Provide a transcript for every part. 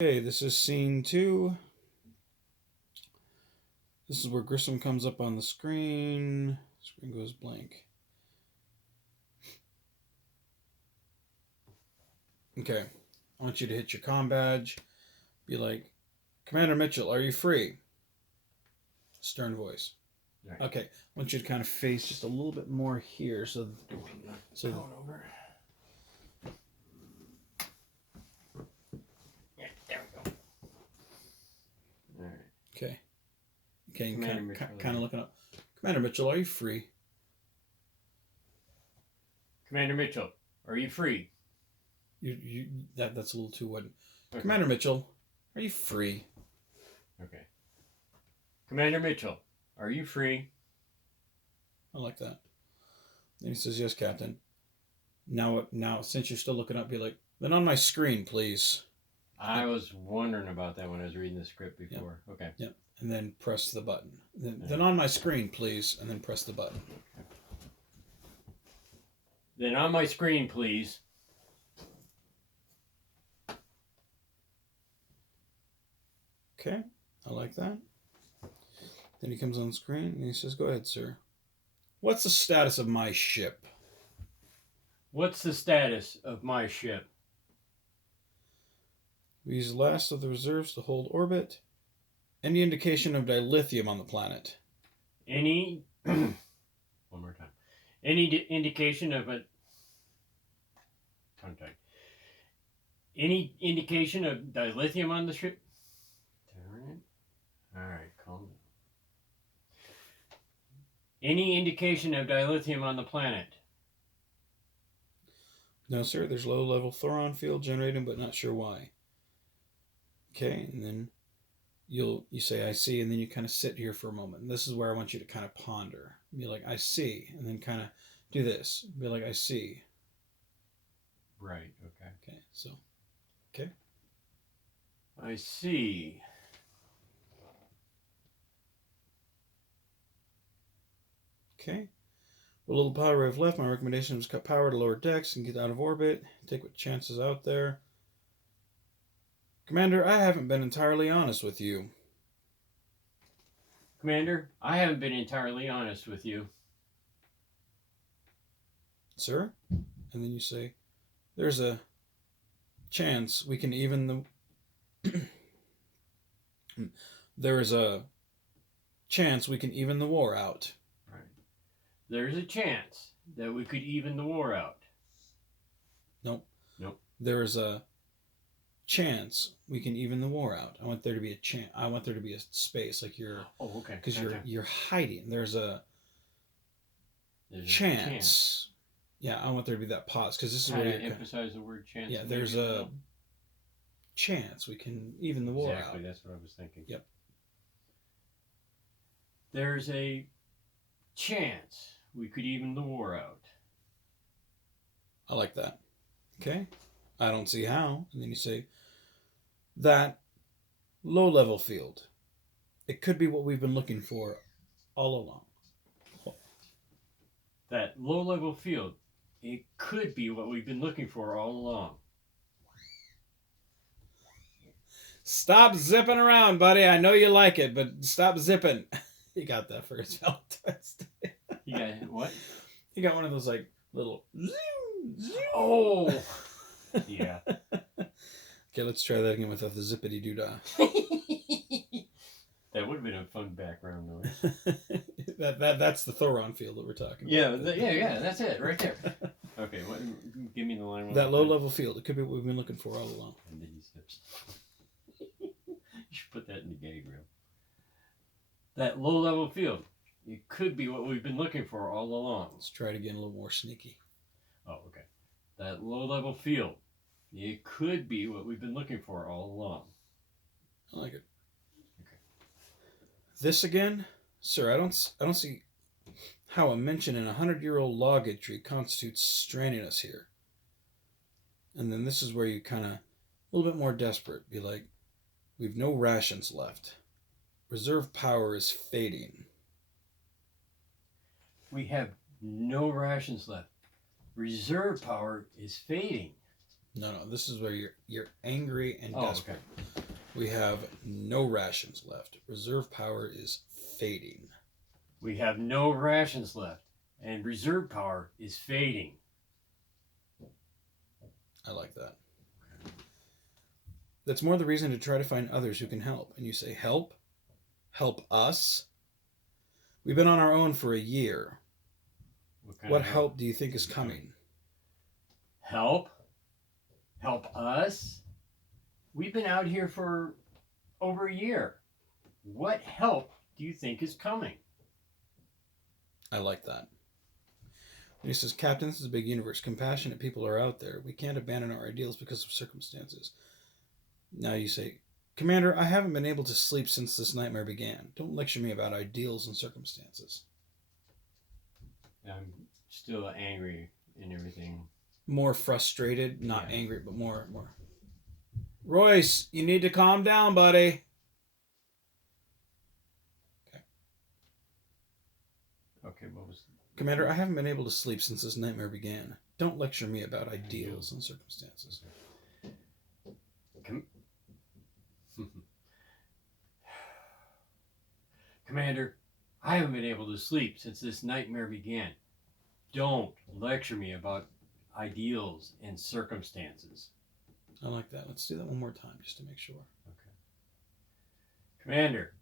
Okay, this is scene 2. This is where Grissom comes up on the screen. Screen goes blank. Okay, I want you to hit your comm badge. Be like, Commander Mitchell, are you free? Stern voice. Right. Okay, I want you to kind of face just a little bit more here, so Over. Yeah, there we go. All right. Okay. Okay, Commander kind of looking up. Commander Mitchell, are you free? Commander Mitchell, are you free? That's a little too wooden. Okay. Commander Mitchell, are you free? Okay. Commander Mitchell, are you free? I like that. And he says, yes, Captain. Now, since you're still looking up, be like, then on my screen, please. I was wondering about that when I was reading the script before. Yep. Okay. Yep. And then press the button. Then on my screen, please, and then press the button. Then on my screen, please. Okay, I like that. Then he comes on screen and he says, go ahead, sir. What's the status of my ship? What's the status of my ship? We use the last of the reserves to hold orbit. Any indication of dilithium on the planet? Any... One more time. Any indication of a... Contact. Any indication of dilithium on the ship? Turn it. Alright, calm down. Any indication of dilithium on the planet? No, sir. There's low-level thoron field generating, but not sure why. Okay, and then you say, I see, and then you kind of sit here for a moment. And this is where I want you to kind of ponder. Be like, I see, and then kind of do this. Be like, I see. Right, okay. Okay, so, okay. I see. Okay. With a little power we have left, my recommendation is cut power to lower decks and get out of orbit. Take what chances out there. Commander, I haven't been entirely honest with you. Commander, I haven't been entirely honest with you. Sir? And then you say, there's a chance we can even the... there is a chance we can even the war out. Right. There's a chance that we could even the war out. Nope. Nope. There is a chance we can even the war out. I want there to be a chance. I want there to be a space like you're. Oh, okay. Because you're hiding. There's a chance. Yeah, I want there to be that pause because this is where you emphasize the word chance. Yeah, there's a chance we can even the war out. Exactly, that's what I was thinking. Yep. There's a chance we could even the war out. I like that. Okay. I don't see how. And then you say, that low-level field, it could be what we've been looking for all along. That low-level field, it could be what we've been looking for all along. Stop zipping around, buddy. I know you like it, but stop zipping. He got that for his Valentine's Day. He got what? He got one of those like little. Oh. Yeah. Okay, let's try that again without the zippity doo dah. That would have been a fun background noise. That's the Thoron field that we're talking about. Yeah, that's it right there. Okay, give me the line. That low-level field. It could be what we've been looking for all along. And then he steps. You should put that in the gag reel. That low-level field. It could be what we've been looking for all along. Let's try it again a little more sneaky. Oh, okay. That low-level field. It could be what we've been looking for all along. I like it. Okay. This again? Sir, I don't see how a mention in 100-year-old log entry constitutes stranding us here. And then this is where you kind of, a little bit more desperate, be like, we've no rations left. Reserve power is fading. We have no rations left. Reserve power is fading. No, no. This is where you're angry and Oh, desperate. We have no rations left. Reserve power is fading. We have no rations left, and reserve power is fading. I like that. That's more the reason to try to find others who can help. And you say, help? Help us? We've been on our own for a year. What help do you think is coming? Help? Help us? We've been out here for over a year. What help do you think is coming? I like that. And he says, Captain, this is a big universe. Compassionate people are out there. We can't abandon our ideals because of circumstances. Now you say, Commander, I haven't been able to sleep since this nightmare began. Don't lecture me about ideals and circumstances. I'm still angry and everything. More frustrated, not angry, but more. Royce, you need to calm down, buddy. Okay, what was... Commander, I haven't been able to sleep since this nightmare began. Don't lecture me about ideals and circumstances. Commander, I haven't been able to sleep since this nightmare began. Don't lecture me about ideals and circumstances. I like that. Let's do that one more time just to make sure. Okay. Commander,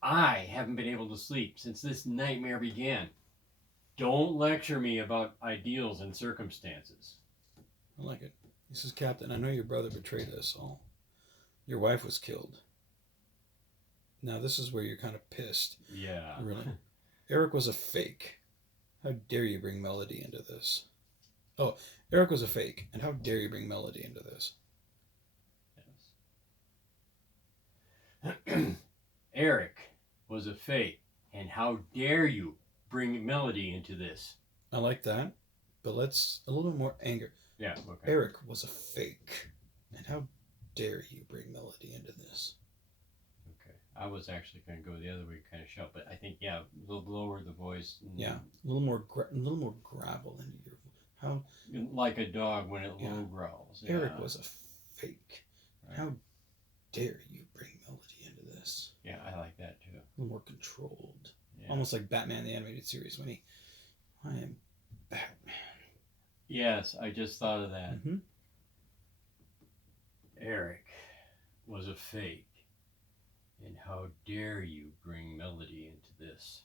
I haven't been able to sleep since this nightmare began. Don't lecture me about ideals and circumstances. I like it. He says, Captain, I know your brother betrayed us all. Your wife was killed. Now this is where you're kind of pissed. Yeah. Really. Eric was a fake. How dare you bring Melody into this? Oh, Eric was a fake, and how dare you bring Melody into this? Yes. Eric was a fake, and how dare you bring Melody into this? I like that, but let's a little bit more anger. Yeah, okay. Eric was a fake, and how dare you bring Melody into this? Okay, I was actually going to go the other way, kind of shout, but I think lower the voice. Yeah, a little more gravel into your how. Like a dog when it low growls. Yeah. Eric was a fake. Right. How dare you bring Melody into this? Yeah, I like that too. A little more controlled. Yeah. Almost like Batman the Animated Series when I am Batman. Yes, I just thought of that. Mm-hmm. Eric was a fake. And how dare you bring Melody into this?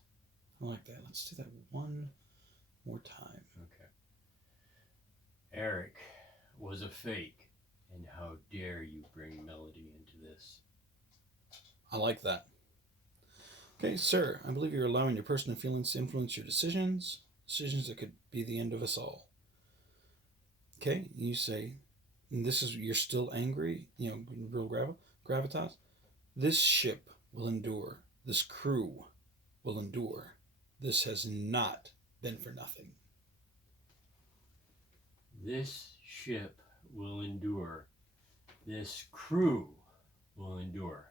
I like that. Let's do that one more time. Okay. Eric was a fake. And how dare you bring Melody into this? I like that. Okay, sir, I believe you're allowing your personal feelings to influence your decisions that could be the end of us all. Okay, you say, and this is, you're still angry, real gravitas. This ship will endure. This crew will endure. This has not been for nothing. This ship will endure. This crew will endure.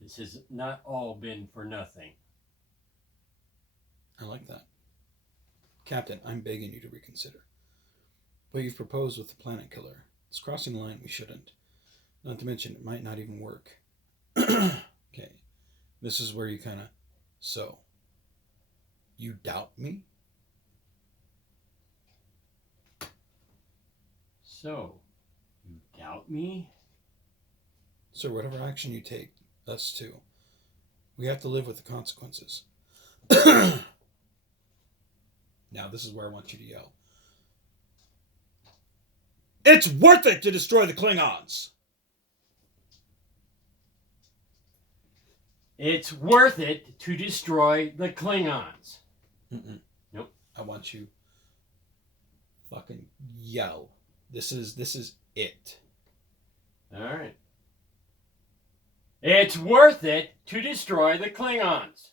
This has not all been for nothing. I like that. Captain, I'm begging you to reconsider. What you've proposed with the planet killer, it's crossing the line we shouldn't. Not to mention, it might not even work. Okay. This is where you kind of... So, you doubt me? So, you doubt me? Sir, whatever action you take, us too. We have to live with the consequences. Now, this is where I want you to yell. It's worth it to destroy the Klingons! It's worth it to destroy the Klingons. Mm-mm. Nope. I want you fucking yell. This is it. All right. It's worth it to destroy the Klingons.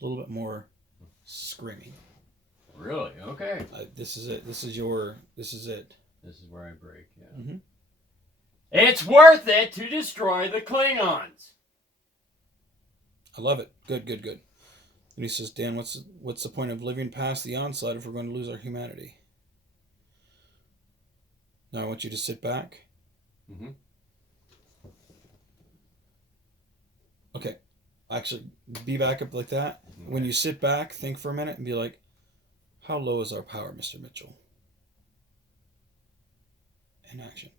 A little bit more screaming. Really? Okay. This is it. This is it. This is where I break, yeah. Mm-hmm. It's worth it to destroy the Klingons. I love it. Good. And he says, Dan, what's the point of living past the onslaught if we're going to lose our humanity? Now I want you to sit back. Mm-hmm. Okay. Actually, be back up like that. Okay. When you sit back, think for a minute and be like, how low is our power, Mr. Mitchell? In action.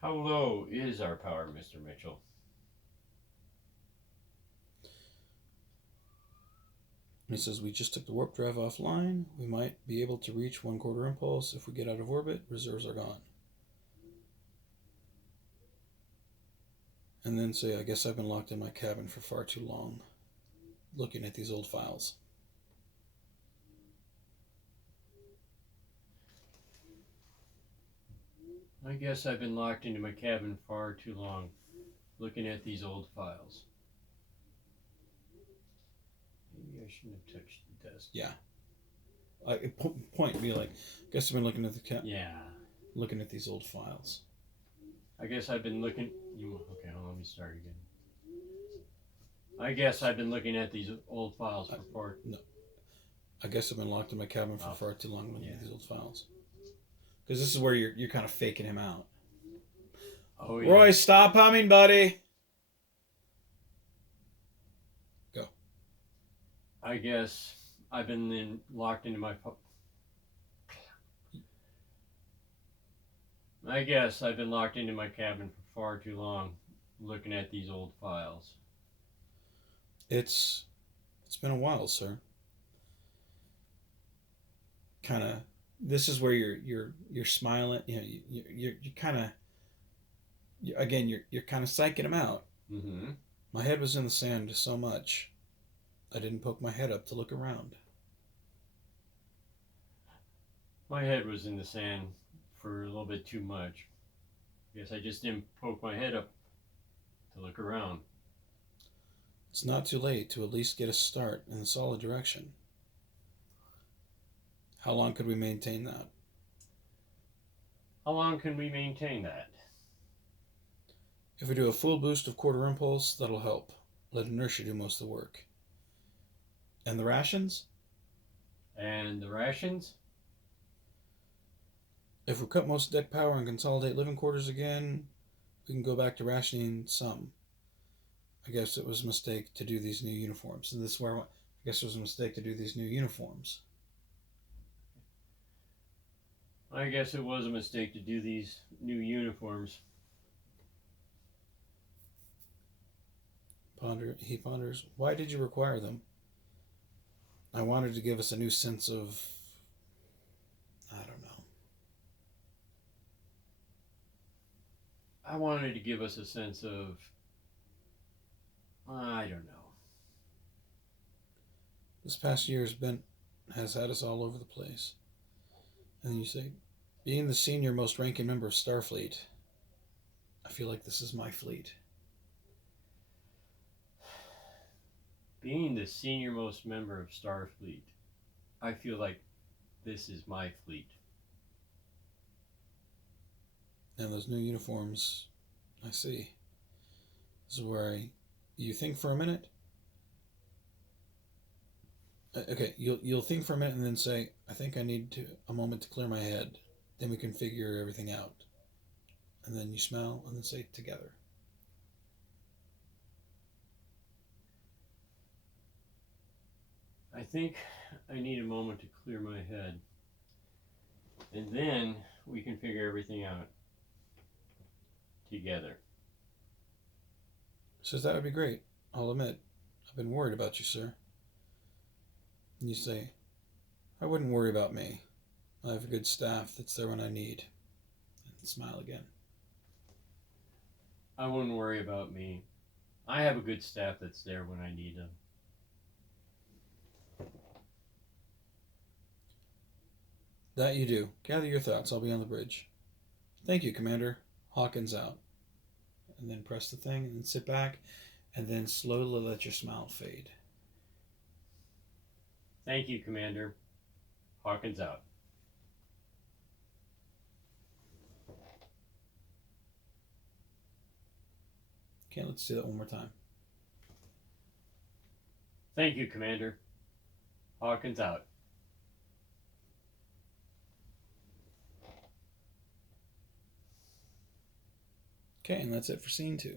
How low is our power, Mr. Mitchell? And he says, we just took the warp drive offline. We might be able to reach 1/4 impulse. If we get out of orbit, reserves are gone. And then say, I guess I've been locked in my cabin for far too long, looking at these old files. I guess I've been locked into my cabin far too long, looking at these old files. Maybe I shouldn't have touched the desk. Yeah. Point be like, I guess I've been looking at Yeah. looking at these old files. I guess I've been looking. Okay, hold on, let me start again. I guess I've been looking at these old files for far. No. I guess I've been locked in my cabin for far too long looking at these old files. Because this is where you're kind of faking him out. Oh yeah. Roy, stop humming, buddy. Go. I guess I've been locked into my. I guess I've been locked into my cabin for far too long, looking at these old files. It's been a while, sir. Kind of. This is where you're smiling. You know, you kind of. Again, you're kind of psyching him out. Mm-hmm. My head was in the sand so much, I didn't poke my head up to look around. My head was in the sand for a little bit too much. Guess I just didn't poke my head up to look around. It's not too late to at least get a start in a solid direction. How long could we maintain that? How long can we maintain that? If we do a full boost of 1/4 impulse, that'll help. Let inertia do most of the work. And the rations? And the rations? If we cut most deck power and consolidate living quarters again, we can go back to rationing some. I guess it was a mistake to do these new uniforms. And this is where I guess it was a mistake to do these new uniforms. I guess it was a mistake to do these new uniforms. He ponders, why did you require them? I wanted to give us a new sense of, I don't know. I wanted to give us a sense of, I don't know. This past year has had us all over the place. And then you say, being the senior most ranking member of Starfleet, I feel like this is my fleet. Being the senior most member of Starfleet, I feel like this is my fleet. And those new uniforms, I see. This is where you think for a minute. Okay, you'll think for a minute and then say, I think I need a moment to clear my head. Then we can figure everything out. And then you smile and then say, together. I think I need a moment to clear my head. And then we can figure everything out together. Says, that would be great. I'll admit, I've been worried about you, sir. And you say, I wouldn't worry about me. I have a good staff that's there when I need. And smile again. I wouldn't worry about me. I have a good staff that's there when I need them. That you do. Gather your thoughts. I'll be on the bridge. Thank you, Commander. Hawkins out. And then press the thing and then sit back and then slowly let your smile fade. Thank you, Commander. Hawkins out. Okay, let's do that one more time. Thank you, Commander. Hawkins out. Okay, and that's it for scene 2.